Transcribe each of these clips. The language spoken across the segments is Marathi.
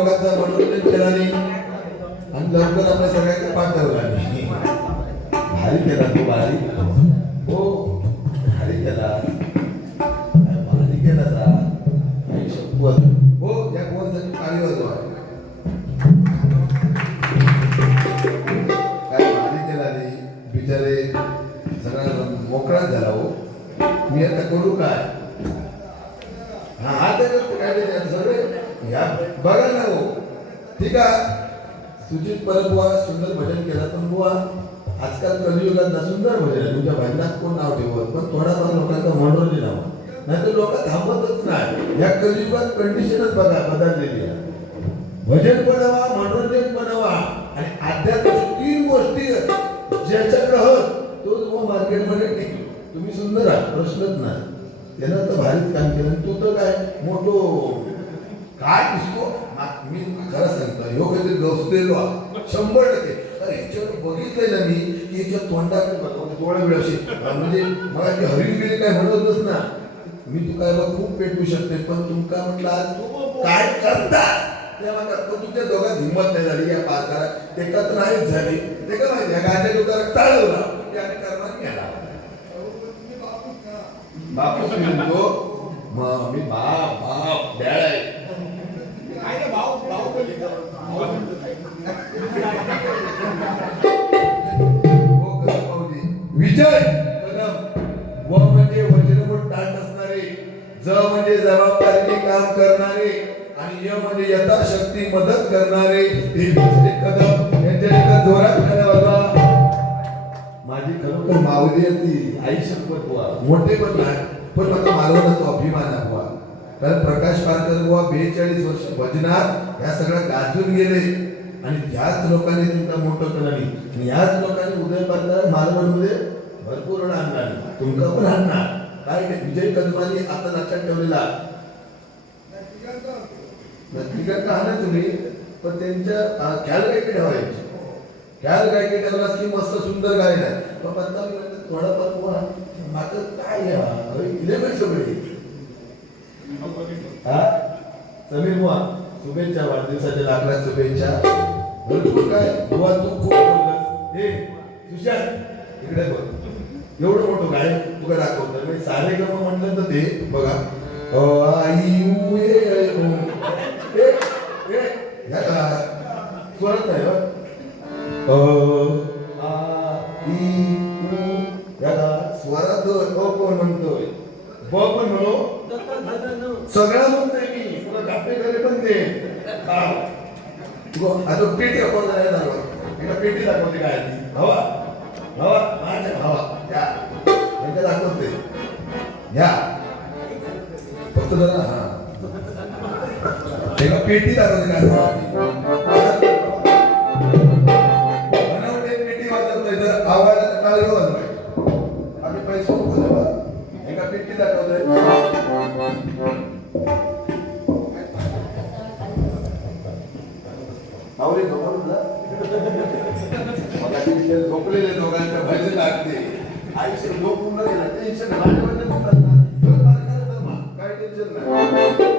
लोकांचा मनोरंजन आणि लवकर आपल्या सगळ्यांना पाठवला नाही भारी केला तो भारी. हो भारी केला. भारी केला जा आई हो या पाणी वाजवा. काय भारी केला नाही बिचारे सगळा मोकळा झाला हो. मी आता करू काय? हा हा तर काय सगळे या बघा ना हो. ठीक आहे. सुजित परत बुवा सुंदर भजन केला पण बुवा. आजकाल कलियुगात ना सुंदर भजन आहे. तुमच्या भजनात कोण नाव ठेवत? पण थोडाफार लोकांचं मनोरंजन हवं नाही तर लोक थांबतच नाही या कलियुगात कंडिशनच बघा बदललेली आहे. भजन पण हवा मनोरंजन बनवा. आणि अध्यात्म तीन गोष्टी ज्याच्याकडे हत तो तुम्हाला मार्केटमध्ये टिकलो तुम्ही सुंदर आहात प्रश्नच नाही. त्यानं तर भारीच काम केलं. तू तर काय? मोठो काय दिसतो मा- खरं सांगतो ह्यो कधी गवसलेलो. शंभर टक्के. अरे ह्याच्यावर बघितलंय ना मी की याच्या तोंडाकडे बघा डोळे वेळ असे. म्हणजे मला ते हरिण बिरी काय म्हणतच ना. मी तुका याला खूप पेटवू शकते. पण तुमका म्हटलं? आज तू काय करता? त्या पण तुमच्या दोघात हिंमत नाही झाली या पाचारा ते तर नाहीच झाली. ते का माहिती? आहे गांजा दुकानात चालवला. गेला. बापूस म्हणतो मग मी बाप यथाशक्ती मदत करणारे हे कदम यांच्या जोरात बाबा माझी खरोखर आहे ती. आई शपथ बुवा. मोठे पण नाही पण मला मालवणाचा अभिमान आहे बुवा. कारण प्रकाश पारकर बुवा बेचाळीस वर्ष भजनात ह्या सगळ्या गाजून गेले. आणि ह्याच लोकांनी तुमका मोठं नाही. आणि ह्याच लोकांनी उदय पारकर मालवणमध्ये भरपूर आणणार तुमका पण आणणार. काय विजय कदमानी आता लक्षात ठेवलेला. टीका आणा तुम्ही पण त्यांच्या ख्याल काय ठेवायची ख्याल काय काय ठेवलास की मस्त सुंदर गायन आहे मग आता मी थोडाफार मात्र काय अरे इले पण सगळे हा? समीर बुवा शुभेच्छा वाढदिवसाच्या लाकडात शुभेच्छा. भरपूर काय? बुवा तू खूप बोललास. हे सुशांत इकडे बघ. एवढं मोठं गायन तुला दाखवतं म्हणजे सारे गम म्हटलं तर ते बघा. आई स्वरात ब पण म्हणतोय ब पण म्हणू सगळं म्हणतोय मी तुला गापे पण दे हा. आता पेटी आपण नाही दाखवत एका पेटी दाखवते काय ती हवा हवा माझ्या हवा या म्हणजे दाखवते घ्या फक्त जरा हा एका पेटी दाखवते बनवते पेटी वाजवतोय तर आवाजात काळी आम्ही पैसे बोलवा एका पेटी दाखवतोय. आवडे झोपलेले दोघांच्या भजन लागते. आयुष्य झोपून गेला टेन्शन माझ्यामध्ये म्हणतात ना "बरं, बरं, बरं, बरं, मा. काय टेन्शन नाही.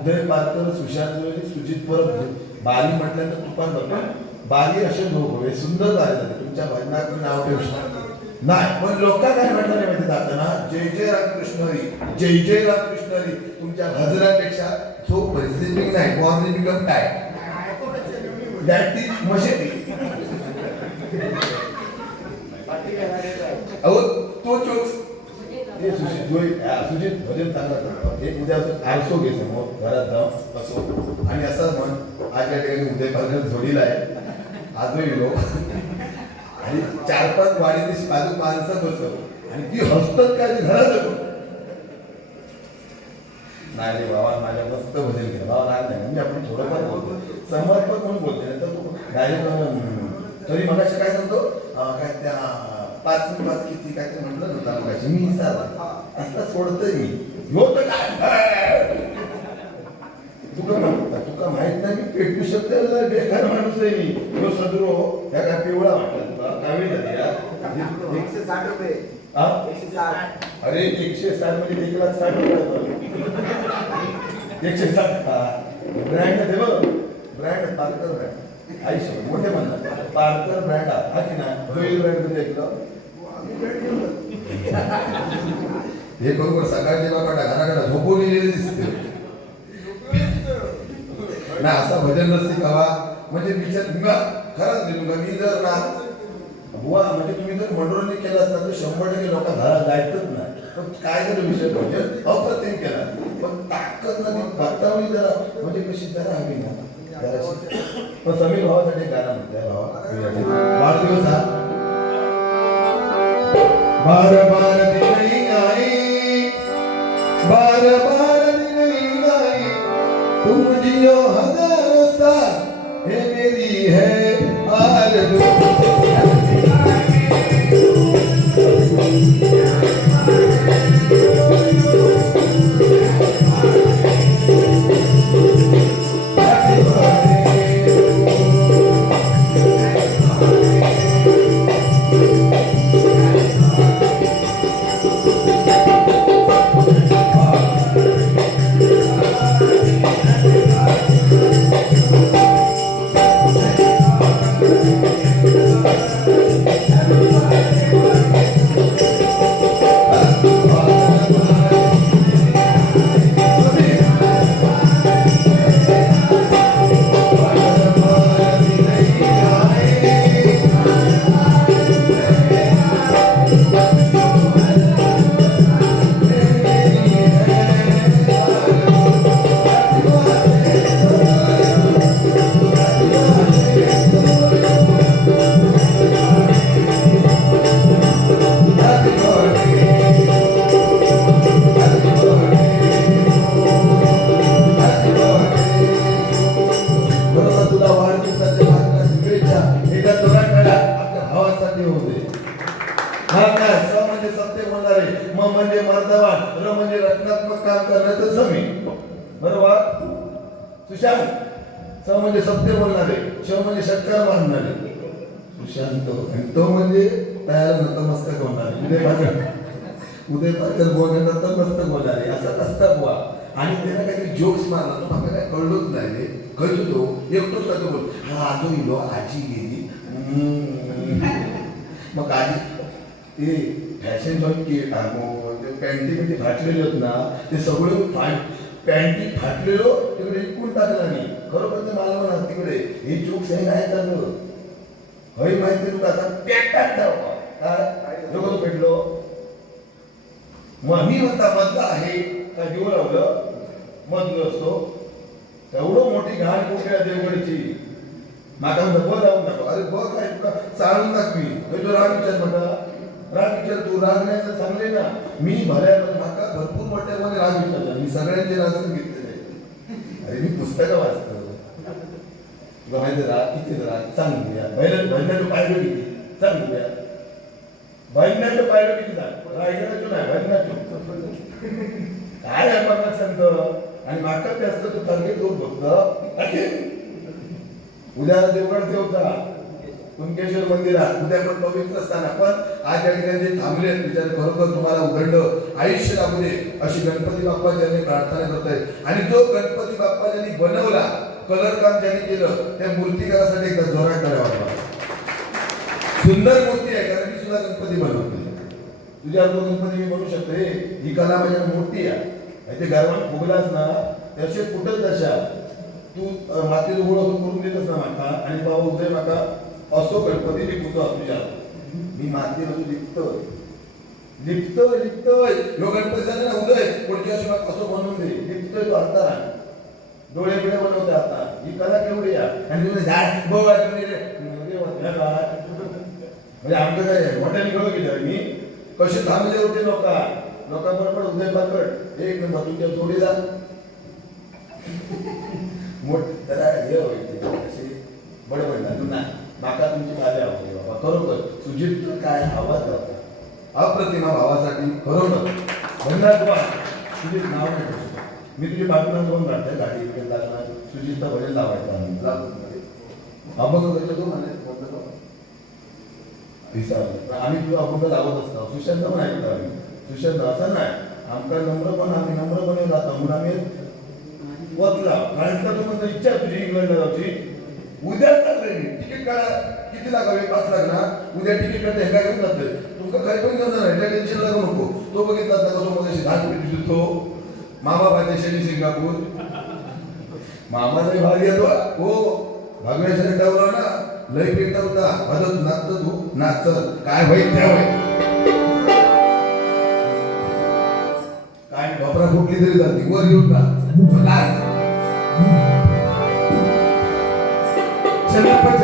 उदय पारकर सुशांत सुजित परब बाली. म्हटल्यानंतर तुपान बघा बाली असे लोक होते सुंदर बाली झाले. तुमच्या भजनात मी नाव ठेवू शकणार नाही पण लोक काय म्हटलं नाही माहिती जाताना? जय जय रामकृष्ण हरी जय जय रामकृष्ण हरी. तुमच्या हजरापेक्षा जो परिस्थिती नाही? मॉर्निंग बिकम काय? दॅट इज मशेटी अहो तो चोक्स ते सुजित जोई हा, सुजित भजन चांगला करतो एक उद्या आरसो घे समोर घरात जाऊन बसो. आणि असं म्हण आज या ठिकाणी उदय पालघर जोडीला आहे. आजही लोक आणि चार पाच वाडीची बाजू माणसं बसव आणि ती हसतात काय ते घरात नाही रे बाबा माझ्या मस्त भजन घ्या बाबा राग नाही. मी आपण थोडंफार बोलतो. समर्पण म्हणून बोलते नाही तर तू डायरेक्ट तरी मगाशी काय सांगतो काय त्या पाच पाच किती काय ते म्हटलं नव्हतं मगाशी मी विचारला असला सोडतोय मी ह्यो तर काय? तुका तुका माहीत नाही मी पेटू शकते बेकार माणूस आहे मी. ह्यो सदरो ह्या काय पिवळा वाटला तुला कावी झाली एकशे साठ रुपये? एकशे साठ अरे एकशे साठ म्हणजे एक लाख साठ रुपये एकशे साठ ब्रँड आहे बघ. Brand Parker brand. आयुष्य मोठे म्हणतात. पार्कर ब्रँड हा की ना जोईल ब्रँड कधी ऐकलं हे बरोबर सकाळचे बाबा घराकडे झोपवलेले दिसते. नाही असं भजन नसते कावा म्हणजे विचार तुला खरंच नाही तुला मी जर ना बुवा म्हणजे तुम्ही जर मनोरंजन केलं असता तर शंभर टक्के लोक घरात जायचंच नाही. पण काय झालं विषय भजन अप्रतिम केला. पण ताकद ना ती वातावरण जरा म्हणजे कशी जरा हवी ना. जरा पण समीर भावासाठी गाणं म्हणताय भावा. वाढदिवस हा. बार बार दिन आई बार बार दिन आई तुम जियो हजार साल ये मेरी है आरज़ू शांत आणि तो म्हणजे तयार नतमस्तक होणारे. उदय पाटील. उदय पाटील बोलणे नतमस्तक होणारे असं असतं बुवा. आणि त्याला काहीतरी जोक्स मारला. तो आपल्याला काय कळलोच नाही रे. खयचो तो एकटोच का तो बोल. हा आजो इलो आजी गेली. मग आजी ते फॅशन जॉईन की पॅन्टी बिंटी फाटलेले होत ना. ते सगळे पॅन्टी फाटलेलो तिकडे इकून टाकला मी. खरोखर ते मला म्हणा तिकडे हे जोक्स हे नाही चालू हय माहिती तुका आता पेटात जाऊ काय लोक तो पेटलो मग मी म्हणता मधला आहे का जीव लावलं? मधलं असतो. एवढं मोठी घाण कुठल्या देवगडची? माका म्हणतो बघ राहून नको. अरे बघ काय तुका? चालून दाखवी मी. तो राग विचार म्हणता राग विचार तू राग नाही तर चांगले ना. मी भल्या माका भरपूर मोठ्या मध्ये राग विचारला. मी सगळ्यांचे राग घेतलेले अरे मी पुस्तकं वाचतो. तुला माहिती किती जरा सांग घेऊया बैल बैलाचं पाहिलं किती सांग घेऊया बैलाचं पाहिलं किती सांग रायगडाचं नाही बैलाचं काय आहे मला सांगतो? आणि माका ते असतं तू चांगले करून बघतो उद्या देवगड देवचा कुणकेश्वर मंदिरात. उद्या पण पवित्र स्थान आपण आज या ठिकाणी थांबले विचार खरोखर तुम्हाला उघडलं. आयुष्य लागू दे. अशी गणपती बाप्पा ज्यांनी प्रार्थना करत आहे आणि जो गणपती बाप्पा ज्यांनी बनवला कलर काम ज्यांनी केलं त्या मूर्तिकारासाठी एकदा जोरात करावा सुंदर मूर्ती आहे कारण मी सुद्धा गणपती बनवते तुझ्या अगोदर गणपती मी बनवू शकतो. हे ही कला माझ्या मूर्ती आहे. ते गारवान फुगलाच ना. त्याचे फुटत तशा तू मातीत मातीचं गोळ असं करून देतच ना माता. आणि बाबा उदय माका असो गणपती लिपतो तुझ्या. मी माती असू लिपत. लिपत लिपत. ह्यो गणपती झाला ना उदय. पुढच्या वर्षी असं बनवून दे. लिपतोय तो आता डोळे बिळे बनवते आता. ही कला केवढी आणि झाड रे म्हणजे आमचं काय हॉटेल घेऊन गेलं मी. कसे थांबले होते लोक. लोकांबरोबर उदय पाकड. एक नंबर तुमच्या जोडीला. मोठ त्याला हे होईल असे बडबडला तू नाही माका तुमची माझी आवडली. बाबा खरोखर सुजित काय आवाज लावता? अप्रतिमा भावासाठी खरोखर. धन्यवाद सुजित नाव नाही. मी तुझी बाजूला दोन काढते गाडी इकडे लागणार सुजितचा वडील लावायचा आम्ही लावतो. अभंग करतो आम्ही तुला अभंग लावत असतो सुशांत पण ऐकतो आम्ही. सुशांत असं नाही. आमचा नम्र पण आम्ही नम्रपणे जातो. म्हणून आम्ही वचला कारण का तुम्हाला इच्छा तुझी इंग्लंडला जाऊची. उद्या चालले मी. तिकीट काढा. किती लागावे पाच लाख ना उद्या तिकीट काढते हे काय घेऊन जातोय? तुमका काही पण घेऊन जाणार त्या टेन्शन लागू नको. तो बघितला तो मग दहा कोटी दिसतो मामाबाच्या शनी सिंगापूर. मामा जरी भाग येतो हो. भागवेश्वर डावला ना लई पेटता होता. भजत नाचत तू नाचत. काय होईल त्या होईल काय बापरा फुटली तरी जाते. वर घेऊन ना काय? चला पण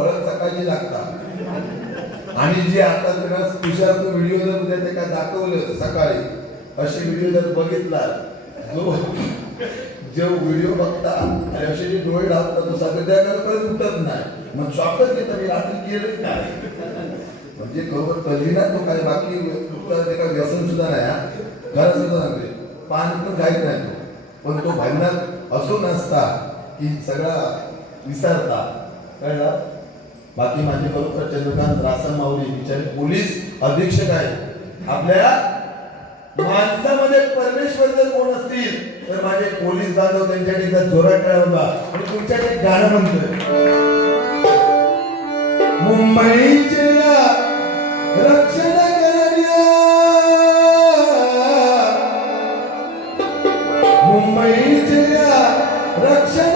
हळद सकाळची लागतात. आणि जे आता त्यांना तुषार तू व्हिडिओ जर उद्या ते काय दाखवलं सकाळी असे व्हिडिओ जर बघितला जो जो व्हिडिओ बघता आणि असे जे डोळे लावतात तो सगळं त्या परत उठत नाही. मग शॉकच घेतं मी रात्री केलं काय? म्हणजे खरोबर कधी ना तो काय बाकी दुसरा ते काय व्यसन सुद्धा नाही हा. सुद्धा सांगते पान पण खायत नाही तो. पण तो भांडणात असो नसता की सगळा विसरता. कळला? बाकी माझे बरोबर चंद्रकांत रासा माऊली बिचारे पोलीस अधीक्षक आहेत. आपल्या माणसामध्ये परमेश्वर जर कोण असतील तर माझे पोलीस बांधव त्यांच्याकडे एकदा जोरात होता आणि तुमच्याकडे गाणं म्हणतोय. मुंबईचे रक्षण करण्या मुंबईचे रक्षण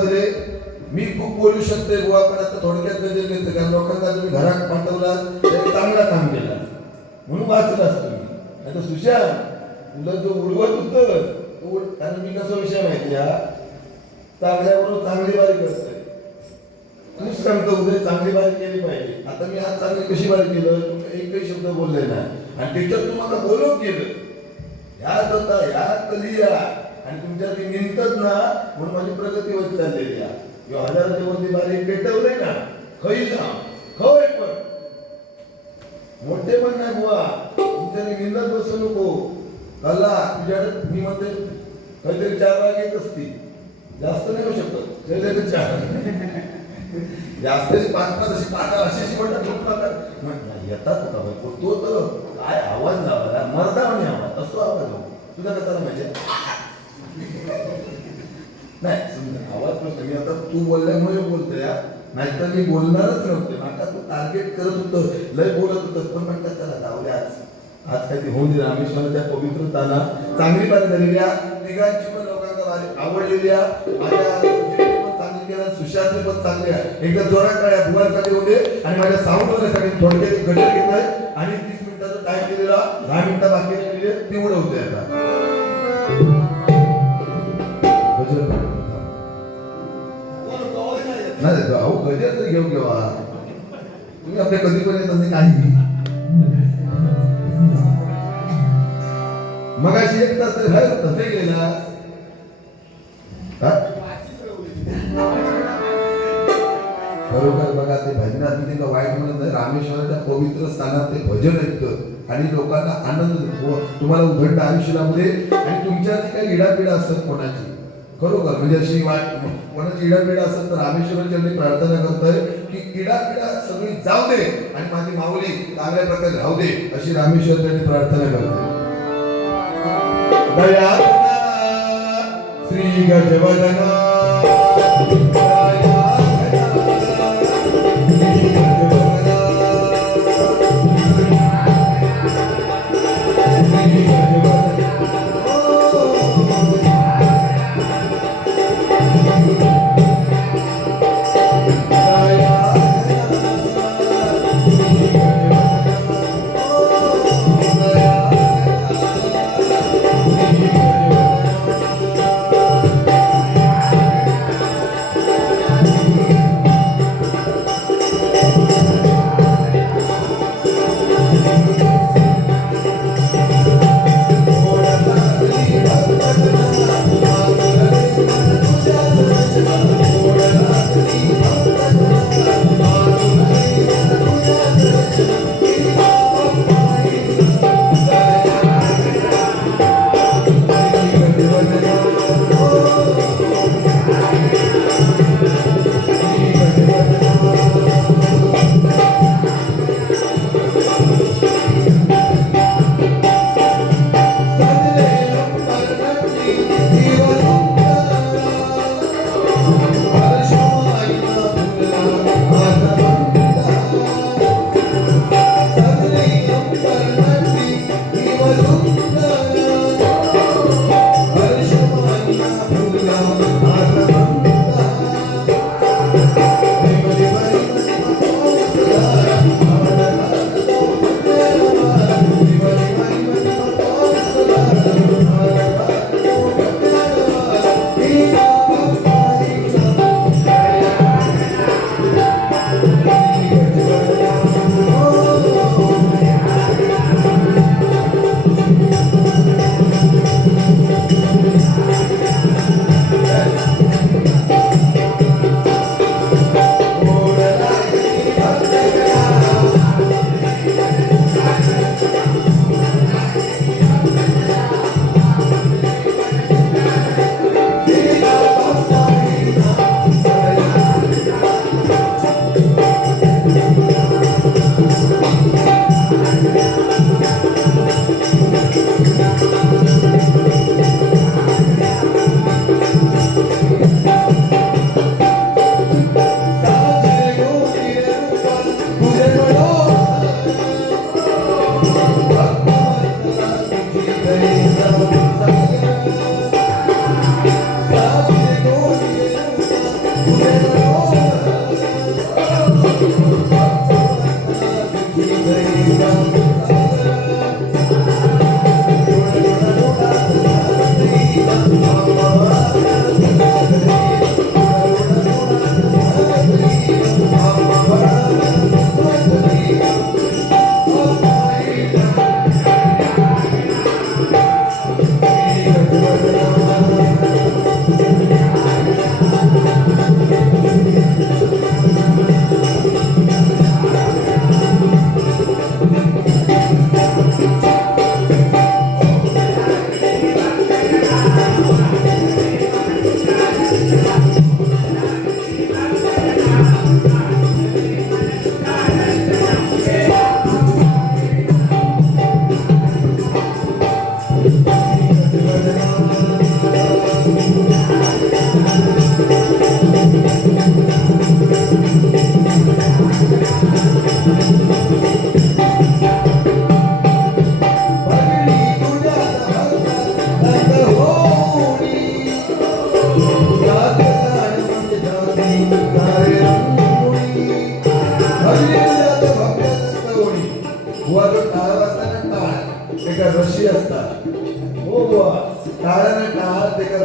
दिले. मी खूप बोलू शकते बुवा पण आता थोडक्यात गजर घेते कारण लोकांना तुम्ही घरात पाठवला चांगला काम केला. म्हणून वाचलास तुम्ही नाही तर तुला जो उडवत होत कारण मी कसा विषय माहिती हा चांगल्यावरून चांगली बारी करतोय. तूच सांगतो उद्या चांगली बारी केली पाहिजे. आता मी आज चांगली कशी बारी केलं? तुम्ही एकही शब्द बोलले नाही. आणि त्याच्यात तुम्हाला बोलवून केलं ह्याच होता कधी या आणि तुमच्या ती निंतच ना म्हणून माझी प्रगती होत चाललेली आहे. किंवा हजाराच्या वरती बारीक पेटवले ना खई जा खय पण. मोठे पण नाही बुवा. तुमच्या निंदत बसू नको. कल्ला तुझ्या मी म्हणते काहीतरी चार वागे येत असतील. जास्त नाही होऊ शकत. काहीतरी चार जास्त पाच पाच अशी पाच अशी अशी म्हणतात लोक म्हणतात म्हटलं येतात का बाई तो तर काय आवाज लावला मर्दा म्हणे आवाज असतो आवाज तुझा कसा माहिती नाही समजा आवाज प्रश्न मी आता तू बोलल्यामुळे बोलतोय नाहीतर मी बोलणारच नव्हते. आता तू टार्गेट करत होतं. लय बोलत होतं पण म्हणतात त्याला जाऊ आज. आज काही होऊन दिला रामेश्वराच्या पवित्रताना चांगली बारी झालेल्या तिघांची पण लोकांना आवडलेल्या आवडलेली चांगली केलं सुशांतने पण चांगल्या आहे. एकदा जोरात काळ्या भुवांसाठी होते. आणि माझ्या साऊंडवाल्यासाठी थोडक्यात एक घेत आहे आणि तीस मिनिटाचा टाइम दिलेला दहा मिनिटं बाकी राहिलेली आहे, तेवढं होते आता. नाही अहो कधी असतं घेऊ घेवा तुम्ही आपल्या कधी पण येत नाही काही मग अशी एक तास तर बाहेर तसे गेला. खरोखर बरोबर बघा ते भजनात मी वाईट म्हणत नाही रामेश्वराच्या पवित्र स्थानात ते भजन ऐकतं आणि लोकांना आनंद तुम्हाला उघडलं आयुष्य लाभू दे आणि तुमच्या काही इडापिडा असतात कोणाची. खरोखर म्हणजे अशी वाट कोणाची इडापिडा असेल तर रामेश्वराच्या मी प्रार्थना करतोय की इडापिडा सगळी जाऊ दे आणि माझी माऊली चांगल्या प्रकारे राहू दे अशी रामेश्वराच्या प्रार्थना करतोय. दया श्री गजवदना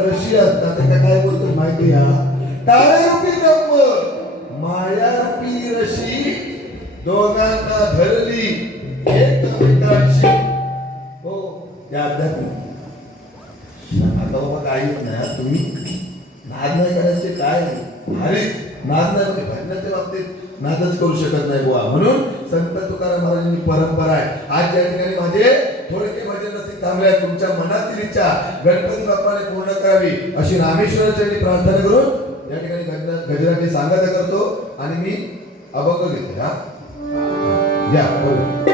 रशी असतात ते काय बोलतो माहिती या तारारूपी गंमत मायारूपी रशी दोघांना धरली. एकमेकांशी हो या अध्यात्म. आता बाबा काही नाही तुम्ही नाद नाही करायचे काय भारी. नाद नाही म्हणजे बाबतीत नादच करू शकत नाही बुवा. म्हणून संत तुकाराम महाराजांची परंपरा आहे. आज या ठिकाणी माझे थोडके भजन असे थांबले तुमच्या मनातील इच्छा गणपती बाप्पाने पूर्ण करावी अशी रामेश्वराची प्रार्थना करून या ठिकाणी गजरा- गजराची सांगता करतो आणि मी अभंग घेते हा? या बोल.